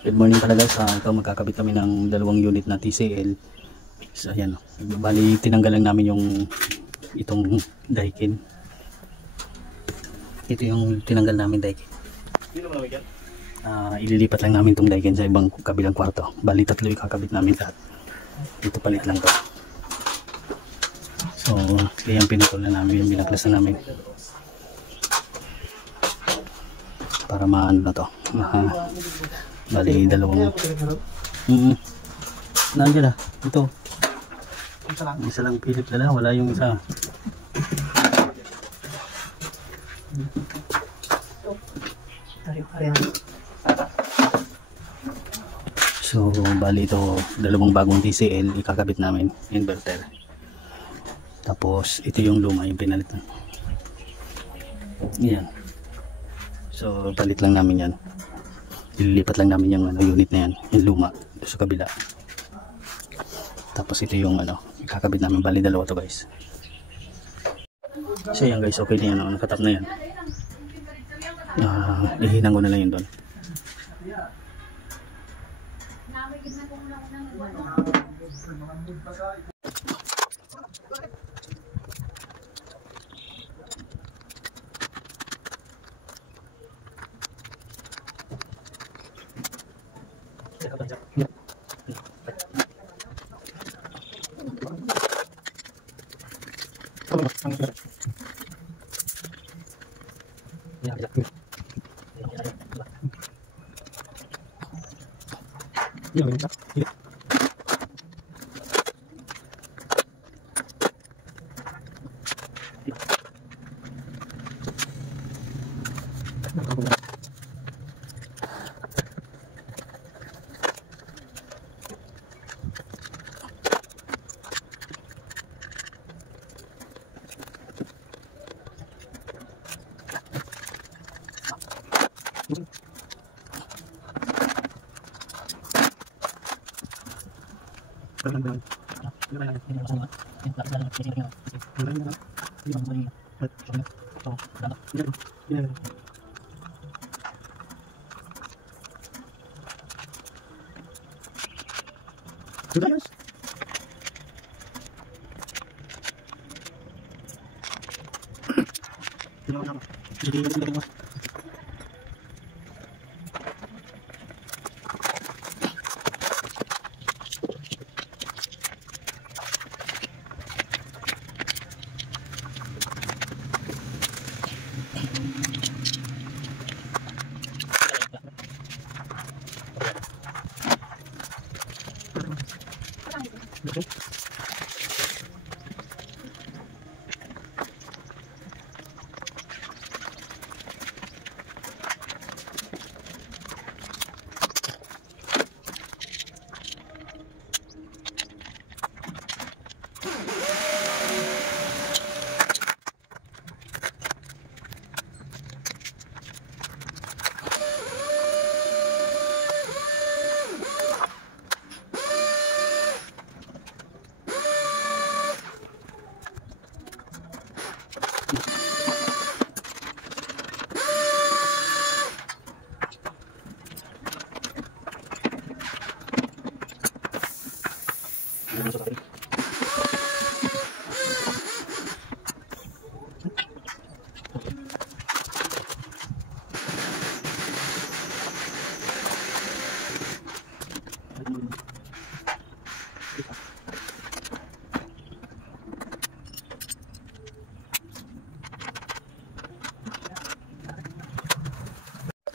Good morning pala guys. Ito magkakabit kami ng 2 unit na TCL. So ayan, bali tinanggal lang namin yung itong daikin. Ito yung tinanggal namin daikin. Ililipat lang namin itong daikin sa ibang kabilang kwarto. Bali 3 ikakabit namin lahat. Ito palit lang to. So kaya pinutol na namin, binaklas na namin para maano na to. Bali 2. Nandiyan na. Ito. Isa lang Philip na, wala yung isa. So bali ito 2 bagong TCL ikakabit namin, inverter. Tapos ito yung luma, yung pinalitan. Yan. So palit lang namin yan. Ililipat lang namin yung unit na yan, yung luma doon sa kabila. Tapos ito yung ikakabit namin, bali 2 to guys. So yan guys, okay na yan, nakatap na yan. Ihinang ko na lang yun doon.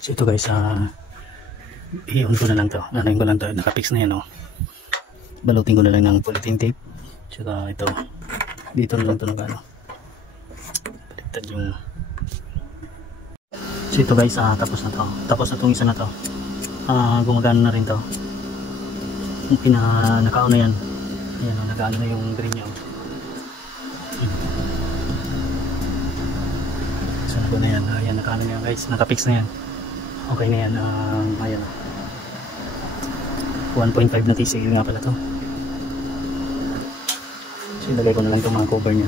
So ito guys, i-on ko na lang to. Nanayin ko lang to. Nakapix na yan, oh. Balutin ko na lang ng polythene tape. Tsaka ito. Dito na lang to baliktad yung. So ito guys, tapos na to. Tapos na tong isa na to. Gumagana na rin to. Yung nakaon na yan. Ayan, nagano na yung green niya. So nako na yan. Ayan, nakaano na yan guys. Nakapix na yan. Okay na yan. Ayan. 1.5 na TCL nga pala to. So ilagay ko na lang itong mga cover niya.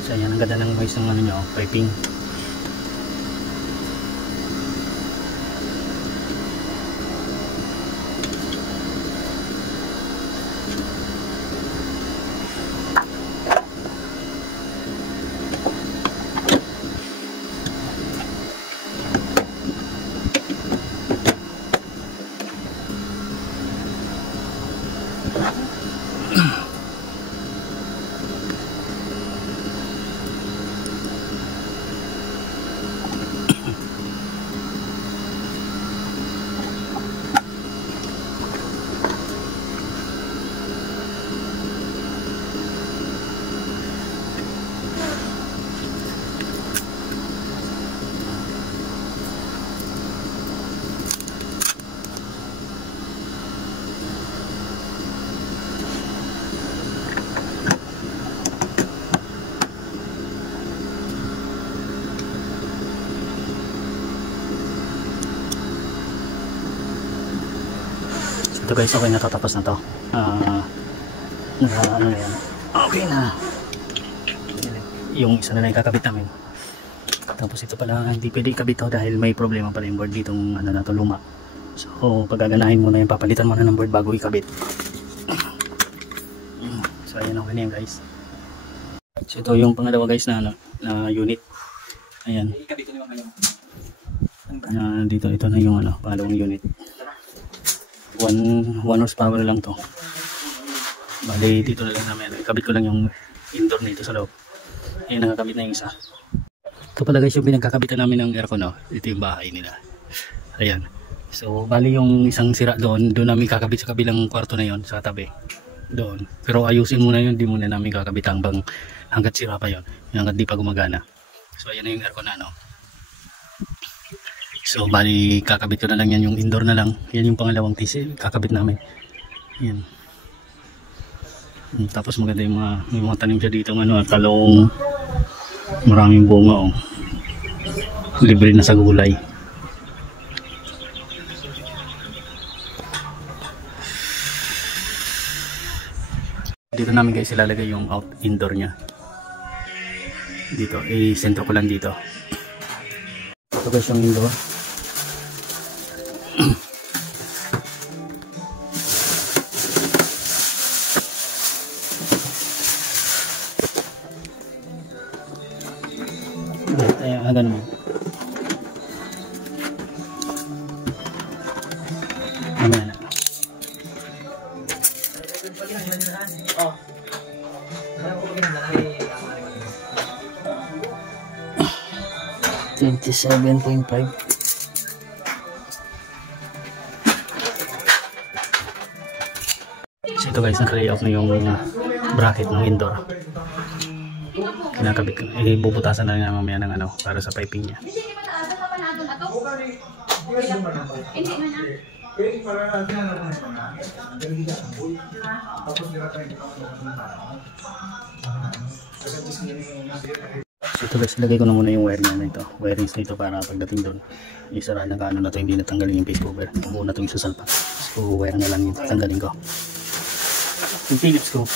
So ayan, ang ganda ng noise ng piping. ito guys, okay na, tatapos na to. Ano na yan, okay na. Yung isa na lang ikakabit namin. Tapos ito pala hindi pwede ikabit to dahil may problema pala yung board ditong ano na to, luma. So pagaganahin mo na yung papalitan mo na ng board bago ikabit. So ayan, okay na yun guys. So ito yung pangalawa guys na ano, na unit. Ayan. Dito ito na yung ano, pangalawang unit. 1 horsepower lang to. Bali dito na lang namin. Ikabit ko lang yung indoor nito sa loob. Ayan, nakakabit na yung isa. Ito pala guys yung pinagkakabitan namin ng aircon, no? Ito yung bahay nila. Ayan. So bali yung isang sira doon namin kakabit sa kabilang kwarto na yon, sa tabi. Doon. Pero ayusin muna yun, di muna namin kakabit hanggat sira pa yon, hanggat di pa gumagana. So ayan na yung aircon na, no? So bali kakabit ko na lang yan, yung indoor na lang. Yan yung pangalawang TC kakabit namin. Yan. Tapos maganda yung may mga tanim siya dito, ano, talong, maraming bunga, oh. Libre na sa gulay. Dito namin guys ilalagay yung indoor nya. Dito, sentro ko lang dito. Ito guys yung indoor. Ganun mo. Mamaya na. Oh. 27.5. So ito guys, naka-layout na yung bracket ng indoor. Kinakabit ko. Bubutasan na lang mamaya ng ano para sa piping niya. So ito guys, ilagay ko na muna yung wiring na ito. Wirings na ito para pagdating doon isara na ano na ito, hindi natanggalin yung face cover. Buo na ito yung sasalpak. So wire na lang yung tatanggalin ko. Yung Phillips screw.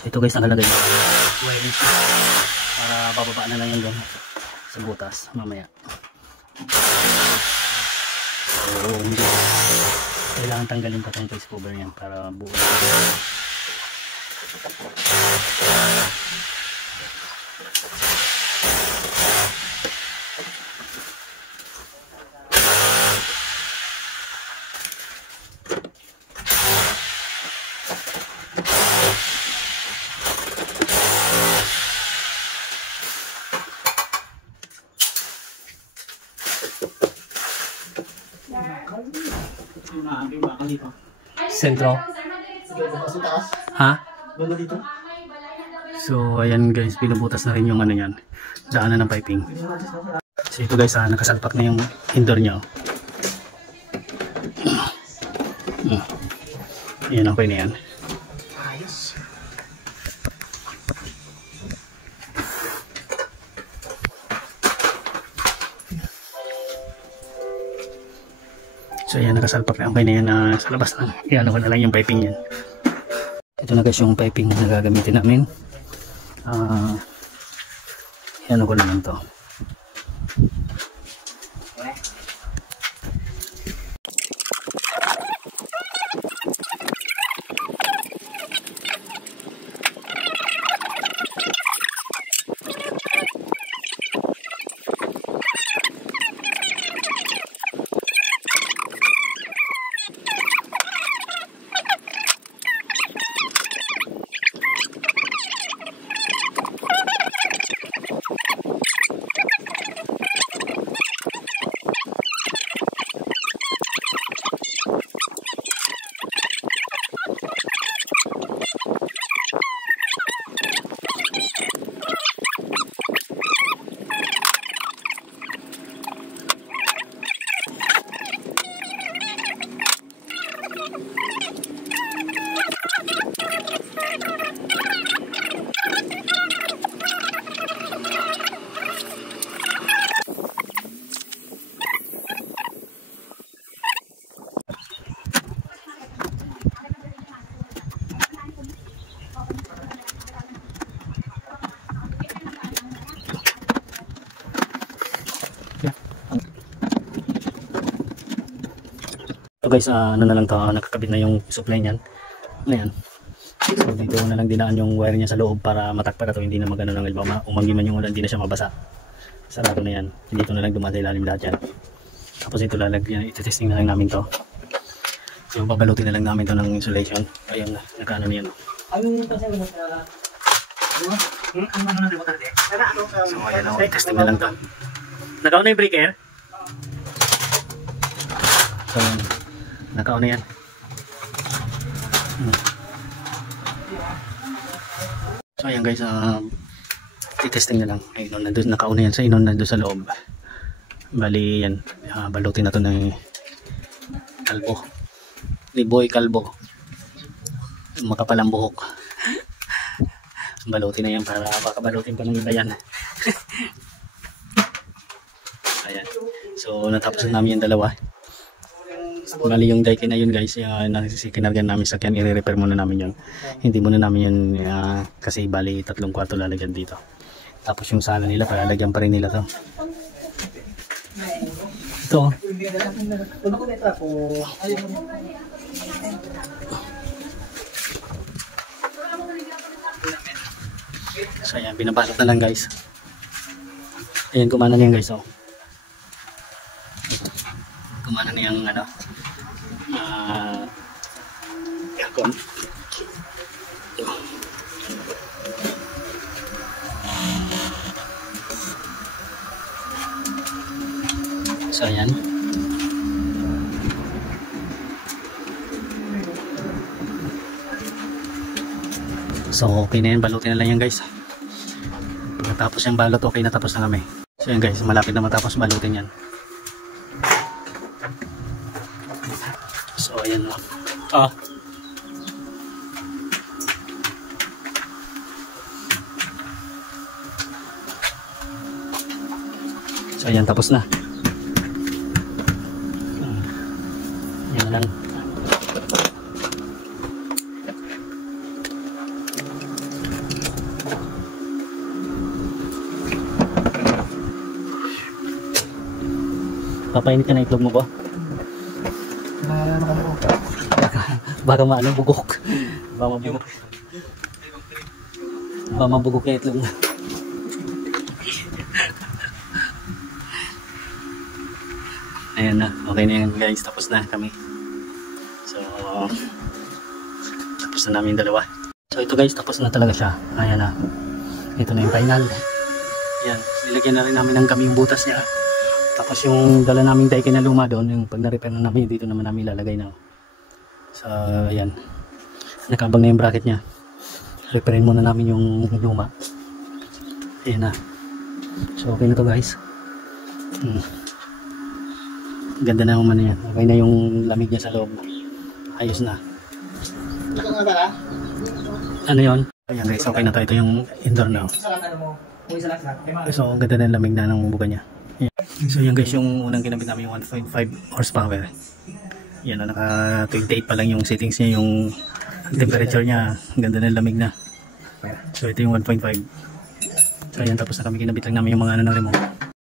So ito guys, nakalagay yung wiring para bababa na lang yung doon sa butas mamaya. So hindi kailangan tanggalin pa itong face cover yan para buo. Sentro. Ha? So ayan guys, binubutas na rin yung ano yan, daanan ng piping. So ito guys, nakasalpak na yung indoor nya. Ayan, okay na yan. So ayan, nakasalpak na. Okay na yan, sa labas na. Iyan ko na lang yung piping yan. Ito na guys yung piping na gagamitin namin. Iyan ko naman to. guys, ano na lang to, nakakabit na yung supply niyan. Ano yan? So dito na lang dinaan yung wire niya sa loob para matakpa na to, hindi na magano ng ilba. Umanggi man yung ulan, hindi na siya mabasa. Sarado na yan. Dito na lang dumaan sa ilalim lahat yan. Tapos ito lalagyan, iti-testing na lang namin to. Yung babalutin na lang namin to ng insulation. Ayun na, nakaano niyan. So ayan o, i-testing na lang to. Nakaon na yung breaker? So nakaon na yan. So ayan guys, i-testing na lang. Ayun, nandun, nakauna yan sa inon, nandun sa loob. Bali yan, balutin na to ng kalbo. Ni Boy Kalbo. Makapalang buhok. Balutin na yan para makabalutin pa ng iba yan. Ayan. So natapos na namin yung dalawa. Bali yung dike na yun guys, kinargan namin sa kyan, i-repair muna namin yun. Hindi muna namin yun kasi bali 3 kwarto lalagyan dito. Tapos yung sala nila, palalagyan pa rin nila to. Ito. So ayan, binabalot na lang guys. Ayan, kumana na yan guys. Oh. Kumana na yung ano, aircon. So ayan. So okay na yan, balutin na lang yan guys. Pagkatapos yung balot, okay na, tapos na kami. So yan guys, malapit na matapos balutin yan. So ayan o. So ayan, tapos na. Yan lang. Papainit ka na itlog mo ba? Baka maano, bugok. Baka mabugok. Baka mabugok na itlog mo. Ayan na, okay na yan guys, tapos na kami. So tapos na namin dalawa. So ito guys, tapos na talaga siya. Ayan na, ito na yung final. Ayan, nilagyan na rin namin ng kami yung butas niya. Tapos yung dala naming dike na luma doon, yung pag na-repair na namin, dito naman namin ilalagay na. So ayan, nakabang na yung bracket niya. Repairin muna namin yung luma. Ayan na. So okay na to guys. Ganda na naman yan. Okay na yung lamig niya sa loob. Ayos na. Ano yun? Ayan guys, okay na to. Ito yung indoor na. So ganda na yung lamig na ng buka niya. Ayan. So yan guys, yung unang ginamit namin yung 1.5 horsepower. Yan, naka 28 pa lang yung settings niya, yung temperature niya. Ganda na yung lamig na. So ito yung 1.5. So ayan, tapos na kami, kinabit lang namin yung mga ano ng remote.